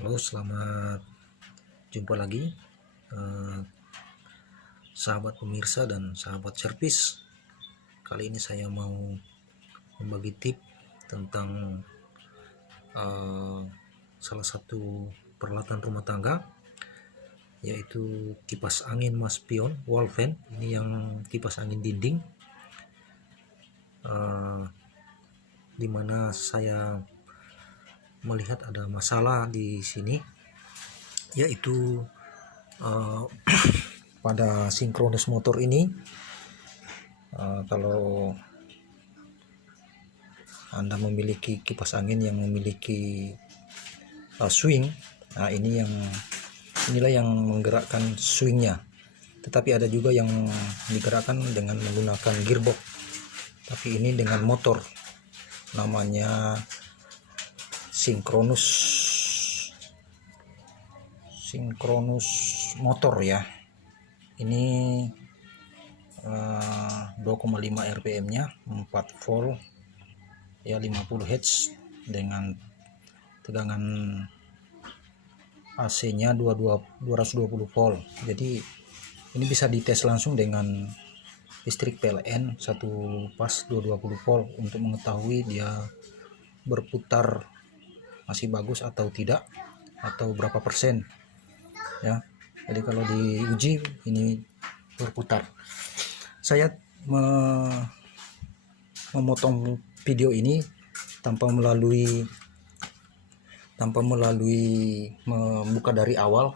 Halo, selamat jumpa lagi sahabat pemirsa dan sahabat servis. Kali ini saya mau membagi tips tentang salah satu peralatan rumah tangga, yaitu kipas angin mas pion wall fan. Ini yang kipas angin dinding, dimana saya melihat ada masalah di sini, yaitu pada sinkronus motor ini. Kalau Anda memiliki kipas angin yang memiliki swing, nah inilah yang menggerakkan swingnya. Tetapi ada juga yang digerakkan dengan menggunakan gearbox, tapi ini dengan motor, namanya sinkronus motor ya. Ini 2,5 rpm nya, 4 volt ya, 50 Hz dengan tegangan AC nya 220 volt. Jadi ini bisa dites langsung dengan listrik PLN satu pas 220 volt untuk mengetahui dia berputar masih bagus atau tidak, atau berapa persen ya. Jadi kalau diuji ini berputar. Saya memotong video ini tanpa melalui membuka dari awal,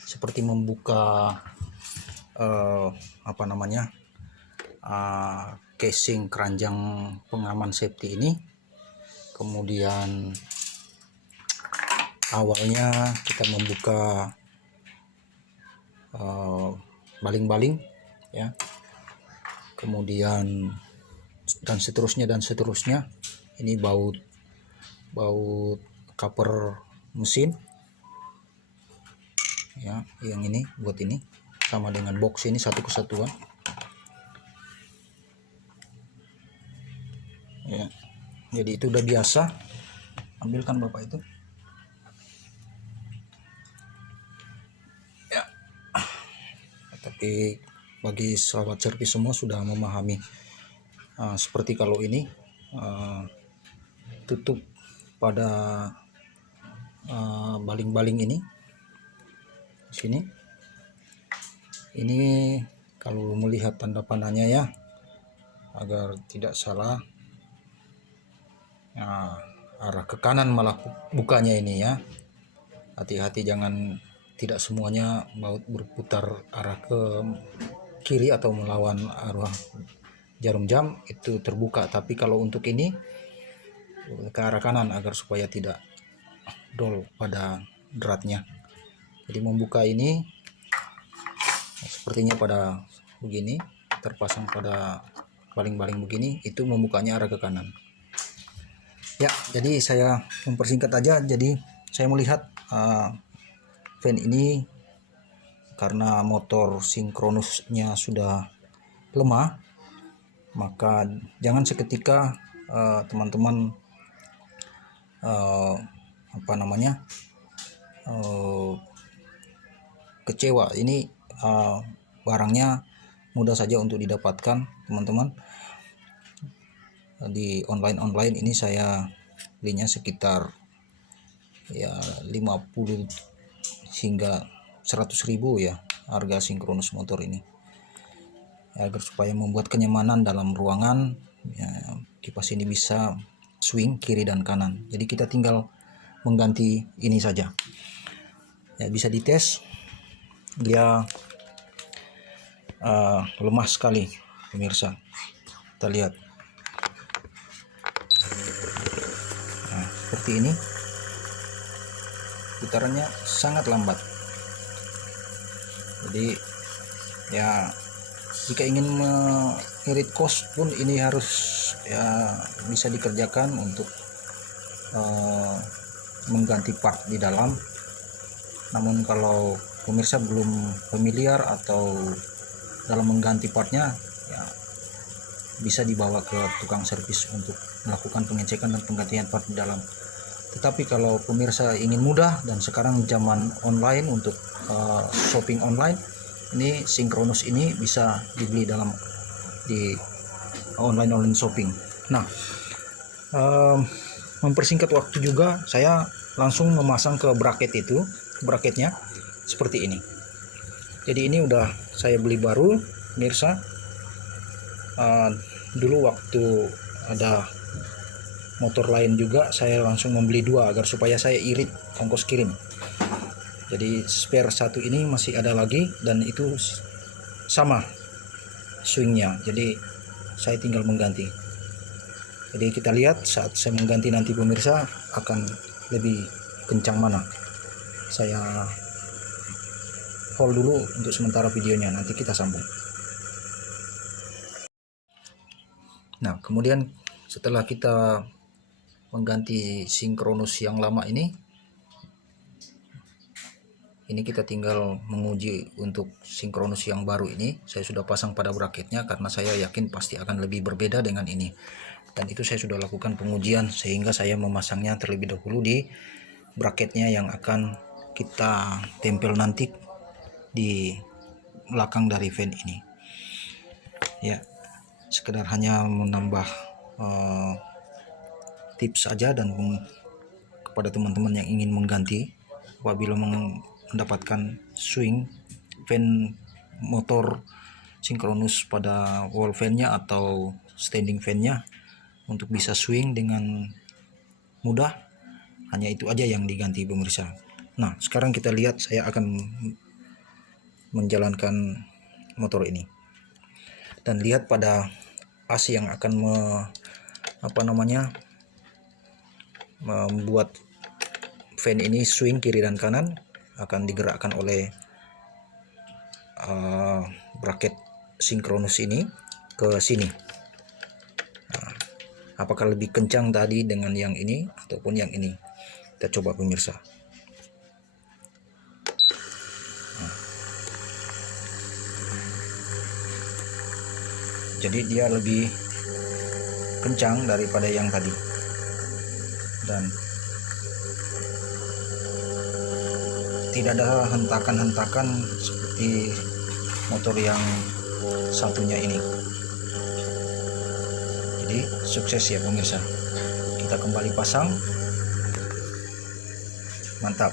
seperti membuka casing keranjang pengaman safety ini. Kemudian awalnya kita membuka baling-baling ya, kemudian dan seterusnya. Ini baut cover mesin ya, yang ini buat ini sama dengan box ini satu kesatuan ya. Jadi itu udah biasa. Ambilkan bapak itu ya. Tapi bagi sahabat servis semua sudah memahami, seperti kalau ini tutup pada baling-baling ini di sini. Ini kalau melihat tanda panahnya ya, agar tidak salah, arah ke kanan malah bukanya ini ya. Hati-hati, jangan, tidak semuanya baut berputar arah ke kiri atau melawan arah jarum jam itu terbuka. Tapi kalau untuk ini ke arah kanan agar supaya tidak dol pada dratnya. Jadi membuka ini sepertinya pada begini, terpasang pada baling-baling begini, itu membukanya arah ke kanan ya. Jadi saya mempersingkat aja. Jadi saya melihat fan ini karena motor sinkronusnya sudah lemah, maka jangan seketika teman-teman kecewa. Ini barangnya mudah saja untuk didapatkan teman-teman di online ini. Saya belinya sekitar ya 50 hingga 100.000 ya, harga sinkronus motor ini ya, agar supaya membuat kenyamanan dalam ruangan ya. Kipas ini bisa swing kiri dan kanan, jadi kita tinggal mengganti ini saja ya. Bisa dites, dia lemah sekali pemirsa. Kita lihat, nah, seperti ini, putarannya sangat lambat. Jadi ya, jika ingin mengirit kos pun ini harus ya bisa dikerjakan untuk mengganti part di dalam. Namun kalau pemirsa belum familiar atau dalam mengganti partnya ya, bisa dibawa ke tukang servis untuk melakukan pengecekan dan penggantian part di dalam. Tetapi kalau pemirsa ingin mudah dan sekarang zaman online untuk shopping online, ini Synchronus ini bisa dibeli di online shopping. Nah, mempersingkat waktu juga, saya langsung memasang ke bracketnya seperti ini. Jadi ini udah saya beli baru, pemirsa. Dulu waktu ada motor lain juga, saya langsung membeli dua agar supaya saya irit ongkos kirim. Jadi spare satu ini masih ada lagi, dan itu sama swingnya, jadi saya tinggal mengganti. Jadi kita lihat saat saya mengganti nanti pemirsa akan lebih kencang mana. Saya hold dulu untuk sementara videonya, nanti kita sambung. Nah, kemudian setelah kita mengganti Synchronus yang lama ini kita tinggal menguji untuk Synchronus yang baru ini. Saya sudah pasang pada bracketnya karena saya yakin pasti akan lebih berbeda dengan ini. Dan itu saya sudah lakukan pengujian, sehingga saya memasangnya terlebih dahulu di bracketnya yang akan kita tempel nanti di belakang dari fan ini. Ya, sekedar hanya menambah tips saja, dan kepada teman-teman yang ingin mengganti apabila mendapatkan swing fan motor Synchronus pada wall fan-nya atau standing fan-nya untuk bisa swing dengan mudah, hanya itu aja yang diganti pemirsa. Nah, sekarang kita lihat, saya akan menjalankan motor ini dan lihat pada as yang akan membuat fan ini swing kiri dan kanan akan digerakkan oleh bracket Synchronus ini ke sini. Nah, apakah lebih kencang tadi dengan yang ini ataupun yang ini? Kita coba pemirsa. Nah, jadi dia lebih kencang daripada yang tadi, dan tidak ada hentakan-hentakan seperti motor yang satunya ini. Jadi sukses ya pemirsa. Kita kembali pasang. Mantap.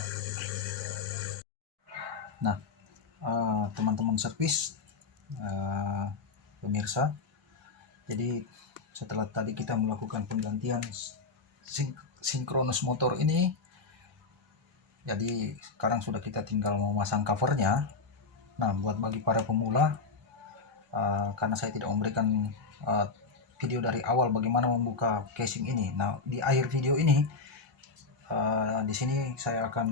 Nah, teman-teman servis, pemirsa, jadi setelah tadi kita melakukan penggantian Synchronus motor ini, jadi sekarang sudah kita tinggal memasang covernya. Nah, bagi para pemula, karena saya tidak memberikan video dari awal bagaimana membuka casing ini. Nah, di akhir video ini di sini saya akan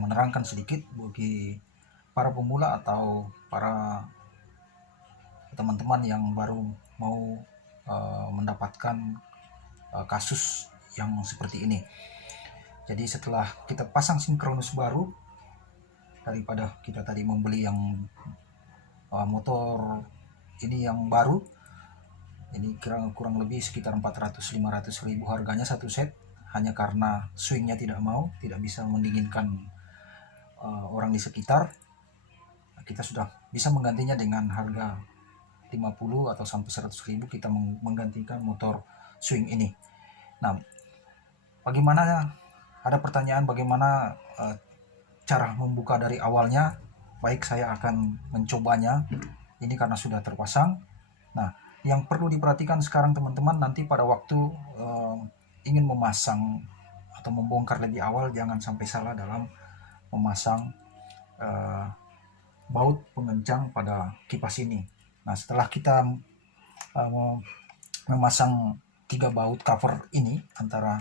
menerangkan sedikit bagi para pemula atau para teman-teman yang baru mau mendapatkan kasus yang seperti ini. Jadi setelah kita pasang Synchronus baru, daripada kita tadi membeli yang motor ini yang baru, ini kurang lebih sekitar 400-500 ribu harganya satu set, hanya karena swingnya tidak bisa mendinginkan orang di sekitar. Kita sudah bisa menggantinya dengan harga 50 atau sampai 100 ribu, kita menggantikan motor swing ini. Nah, bagaimana, ada pertanyaan bagaimana cara membuka dari awalnya? Baik, saya akan mencobanya ini karena sudah terpasang. Nah, yang perlu diperhatikan sekarang teman-teman, nanti pada waktu ingin memasang atau membongkar lebih awal, jangan sampai salah dalam memasang baut pengencang pada kipas ini. Nah, setelah kita memasang 3 baut cover ini antara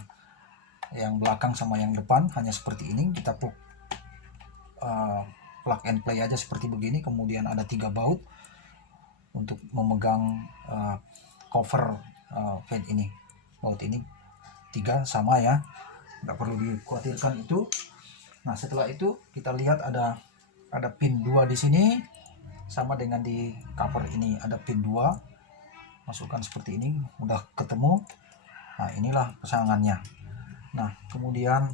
yang belakang sama yang depan, hanya seperti ini, kita plug and play aja seperti begini. Kemudian ada 3 baut untuk memegang cover fan ini. Baut ini 3 sama ya, nggak perlu dikhawatirkan itu. Nah, setelah itu kita lihat ada pin 2 di sini, sama dengan di cover ini ada pin 2. Masukkan seperti ini, udah ketemu. Nah, inilah pasangannya. Nah, kemudian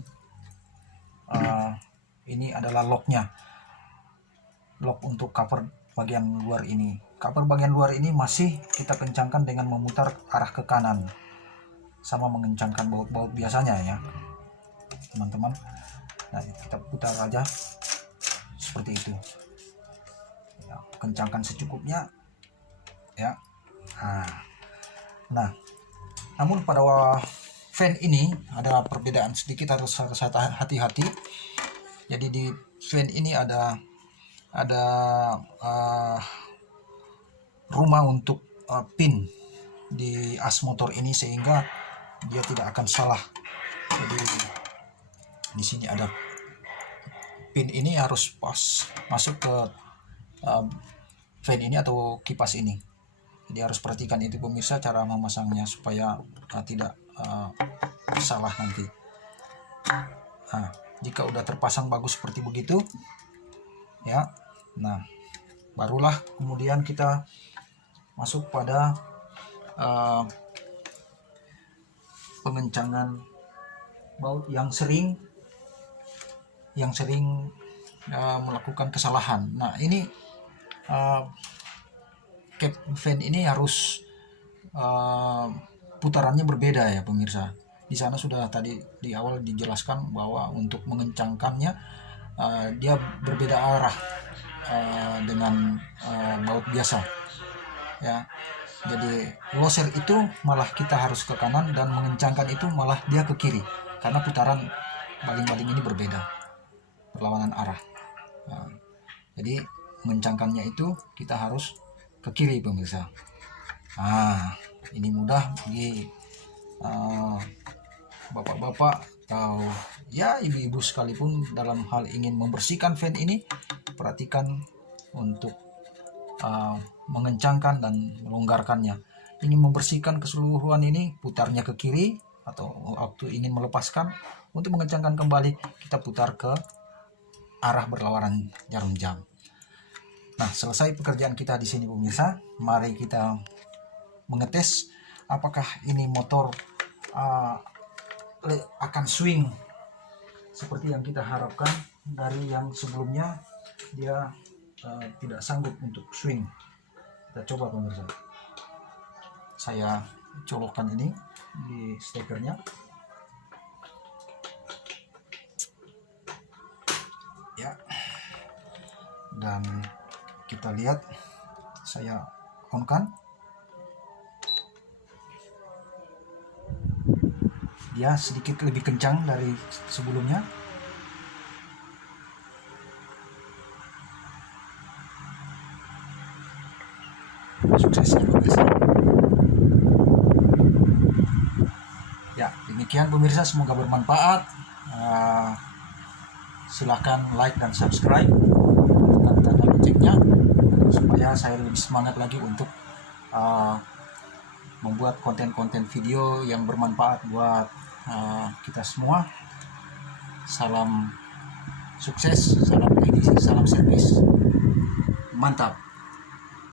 ini adalah locknya, lock untuk cover bagian luar ini. Cover bagian luar ini masih kita kencangkan dengan memutar arah ke kanan, sama mengencangkan baut-baut biasanya ya teman-teman. Nah, kita putar aja seperti itu ya, kencangkan secukupnya ya. Nah, namun pada fan ini ada perbedaan sedikit, harus hati-hati. Jadi di fan ini ada rumah untuk pin di as motor ini, sehingga dia tidak akan salah. Jadi di sini ada pin ini harus pas masuk ke fan ini atau kipas ini. Jadi harus perhatikan itu pemirsa, cara memasangnya supaya tidak salah nanti. Nah, jika udah terpasang bagus seperti begitu ya, nah barulah kemudian kita masuk pada pengencangan baut yang sering melakukan kesalahan. Nah, ini cap fan ini harus putarannya berbeda ya pemirsa. Di sana sudah tadi di awal dijelaskan bahwa untuk mengencangkannya dia berbeda arah dengan baut biasa ya. Jadi loser itu malah kita harus ke kanan, dan mengencangkan itu malah dia ke kiri, karena putaran baling-baling ini berbeda, berlawanan arah. Nah, jadi mengencangkannya itu kita harus ke kiri pemirsa. Ini mudah bagi bapak-bapak atau ya ibu-ibu sekalipun dalam hal ingin membersihkan fan ini. Perhatikan untuk mengencangkan dan melonggarkannya. Ingin membersihkan keseluruhan ini, putarnya ke kiri, atau waktu ingin melepaskan untuk mengencangkan kembali, kita putar ke arah berlawanan jarum jam. Nah, selesai pekerjaan kita di sini pemirsa. Mari kita mengetes apakah ini motor akan swing seperti yang kita harapkan. Dari yang sebelumnya dia tidak sanggup untuk swing. Kita coba pemirsa. Saya colokkan ini di stekernya ya, dan kita lihat, saya on-kan. Dia sedikit lebih kencang dari sebelumnya. Sukses pemirsa. Ya, demikian pemirsa, semoga bermanfaat. Silahkan like dan subscribe, tekan tanda loncengnya supaya saya lebih semangat lagi untuk membuat konten-konten video yang bermanfaat buat kita semua. Salam sukses, salam edisi, salam servis, mantap.